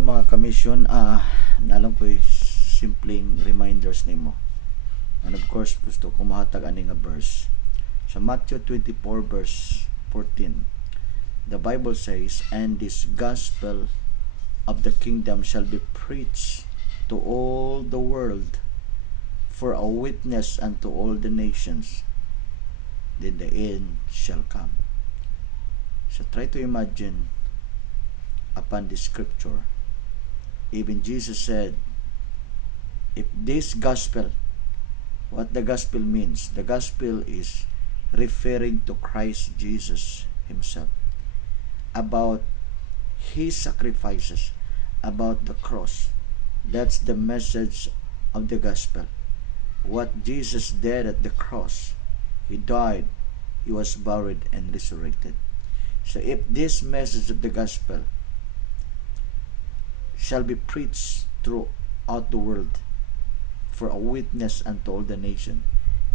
Hello mga kamisyon, nalang ko simpleng reminders nimo. And of course, gusto ko mahatag ani nga verse. Sa Matthew 24 verse 14, the Bible says, "And this gospel of the kingdom shall be preached to all the world for a witness unto all the nations, then the end shall come." So try to imagine upon this scripture. Even Jesus said, if this gospel, what the gospel means, the gospel is referring to Christ Jesus himself, about his sacrifices, about the cross. That's the message of the gospel. What Jesus did at the cross. He died, he was buried, and resurrected. So if this message of the gospel shall be preached throughout the world for a witness unto all the nation,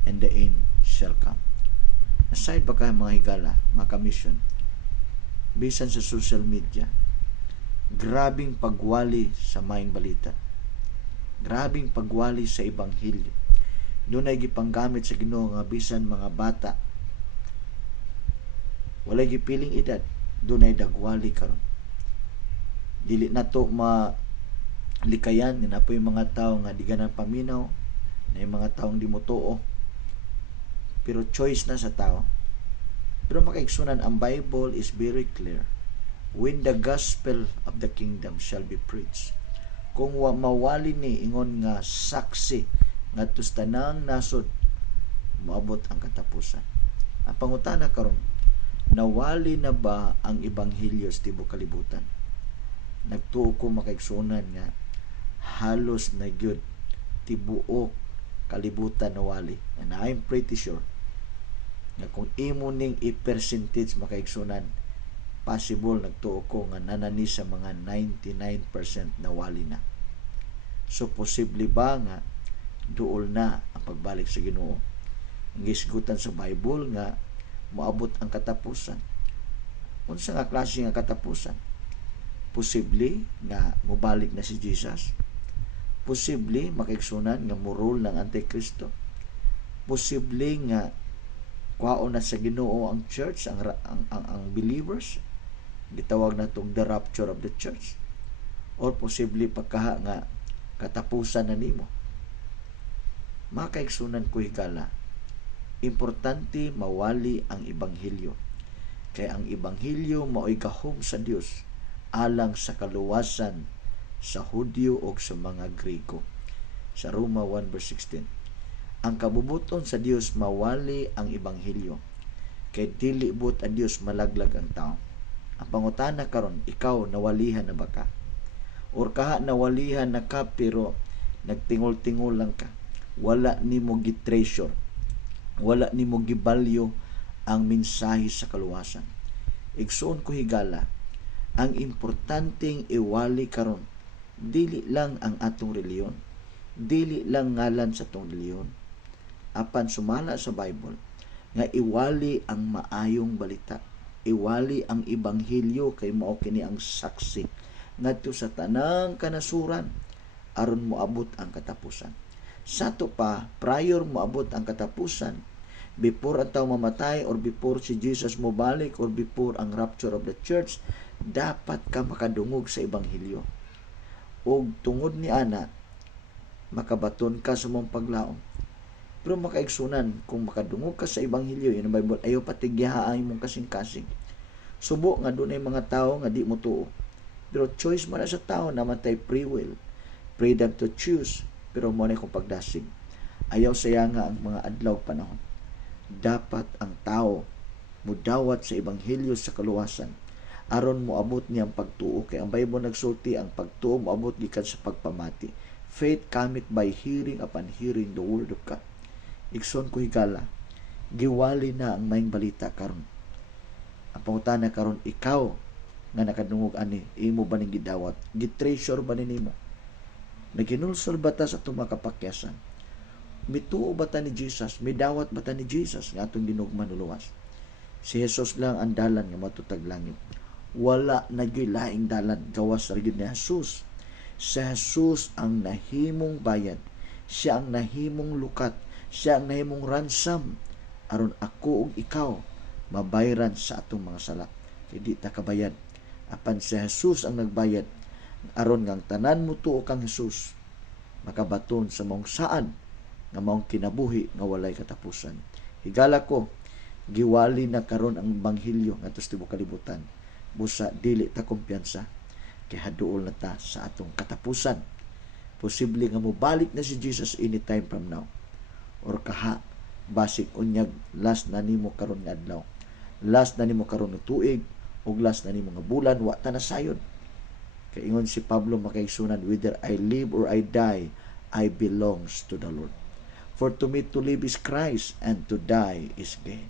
and the end shall come. Aside ba kayo mga higala, mga kamisyon, bisan sa social media, grabing pagwali sa maayong balita, grabing pagwali sa Ebanghelyo. Doon ay gipanggamit sa Ginoo nga bisan mga bata, walay gipiling edad, doon ay dagwali karon. Dili na to malikayan na po yung mga tao nga di ganang paminaw, na yung mga taong di mo tuo, pero choice na sa tao. Pero makaigsunan, ang Bible is very clear. When the gospel of the kingdom shall be preached, kung mawali ni ingon nga saksi nga tustanang nasod, moabot ang katapusan. Ang pangutana karon, nawali na ba ang Ebanghelyo sa tibuok kalibutan? Nagtuo ko makaigsunan nga halos na gyud tibuok kalibutan nawali. And I'm pretty sure nga kung imo ning i-percentage makaigsunan, possible nagtuo ko nga nanani sa mga 99% nawali na. So posible ba nga duol na ang pagbalik sa Ginoo? Ang gisgutan sa Bible nga moabot ang katapusan. Unsa nga klase nga katapusan? Posible nga mobalik na si Jesus. Posible makaigsunan nga murul ng Antikristo. Posible nga kuhaon na sa Ginoo ang church, ang believers. Gitawag na tong the rapture of the church. Or posible pagkaha nga katapusan na nimo. Makaigsunan ko higala, importante mawali ang Ebanghelyo. Kaya ang Ebanghelyo mao'y gahom sa Dios alang sa kaluwasan sa Hudyo o sa mga Greko. Sa Roma 1 verse 16. Ang kabubuton sa Dios mawali ang Ebanghelyo. Kay dili but ang Dios malaglag ang tao. Ang pangutana karon, ikaw nawalihan na ba ka? Or kaha nawalihan na ka pero nagtingol-tingol lang ka. Wala nimo gi-treasure. Wala nimo gibalyo ang mensahe sa kaluwasan. Igsoon ko higala, ang importanteng iwali karon, dili lang ang atong reliyon, dili lang ngalan sa atong reliyon, apan sumala sa Bible nga iwali ang maayong balita, iwali ang Ebanghelyo, kay mao kini ang saksi ngadto sa tanang kanasuran aron moabot ang katapusan. Sato pa, prior moabot ang katapusan, before ang tao mamatay, or before si Jesus mobalik, or before ang rapture of the church, dapat ka makadungog sa Ebanghelyo. O tungod ni ana, makabaton ka sa mong paglaom. Pero makaigsunan, kung makadungog ka sa Ebanghelyo, yun ang Bible, ayaw patigyahaan mong kasing-kasing. Subo nga doon ay mga tao nga di mo tuo. Pero choice mo na sa tao, naman tayo free will. Freedom to choose. Pero mo na kung pagdasig. Ayaw saya nga ang mga adlaw panahon. Dapat ang tao mudawat sa Ebanghelyo sa kaluwasan aron moabot niyang pagtuo. Kay ang Bible nagsulti, ang pagtuo moabot gikan sa pagpamati. Faith cometh by hearing, upon hearing the word of God. Ikson ko higala, giwali na ang maayong balita karon. Ang pangutana karon, ikaw nga nakadungog ani, imo ba ning gidawat? Gitreasure ba nimo? Naginulsol ba ta sa itong mga kapakyasan? Mituo ba ta ni Jesus? Midawat ba ta ni Jesus nga atong ginugman uluwas? Si Jesus lang ang dalan nga matutag langit. wala na gyud laing dalan gawas ra gyud ni Jesus. Si Jesus ang nahimong bayad, siya ang nahimong lukat, siya ang nahimong ransom aron ako ug ikaw mabayran sa atong mga sala. Kay di ta kabayad, apan si Jesus ang nagbayad aron nga tanan mo tuo kang Jesus makabaton sa maong saan nga maong kinabuhi nga walay katapusan. Higala ko giwali na karon ang banghilyo ngadto sa tibuok kalibutan. Busa dili ta kumpiyansa kay haduol na ta sa atong katapusan. Posible nga mobalik na si Jesus anytime from now. Or kaha basig unyag last na nimo karon nga adlaw. Last na nimo karon nga tuig ug last na nimo nga bulan wa ta nasayod. Kay ingon si Pablo makaigsunan, whether I live or I die, I belongs to the Lord. For to me to live is Christ and to die is gain.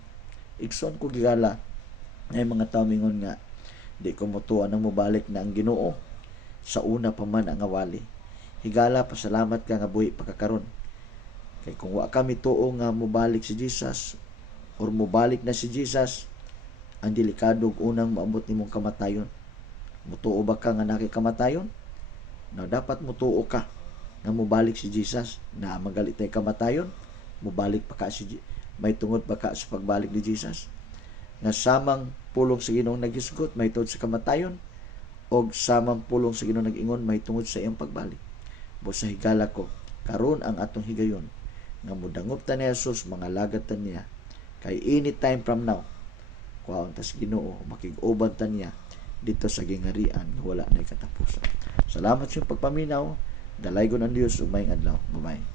Igsoon ko gigala ay mga tao mingon nga di ko motuan ang mobalik na ang Ginoo sa una pa man ang awali. Higala pasalamat ka nga buhi pagkakaron. Kay kung wa kami tuo nga mobalik si Jesus or mobalik na si Jesus, ang delikado unang maabot nimong kamatayon. Mutuo ba ka nga nakikamatayon? Na dapat mutuo ka nga mobalik si Jesus na magalit tay kamatayon, mobalik pa ka si may tungod pa ka sa pagbalik ni Jesus. Nga samang pulong sa Ginoong naghisgot may tungod sa kamatayon, o samang pulong sa Ginoong nag-ingon may tungod sa iyang pagbalik. Busa higala ko karon ang atong higayon nga mudangop ta ni Jesus, mga lagad ta niya kay anytime from now kuhaon tas Ginoo makig-uban ta niya dito sa gingarian nga wala na katapusan. Salamat sa pagpaminaw. Dalaygon ang Dios ug maayong adlaw. Bye-bye.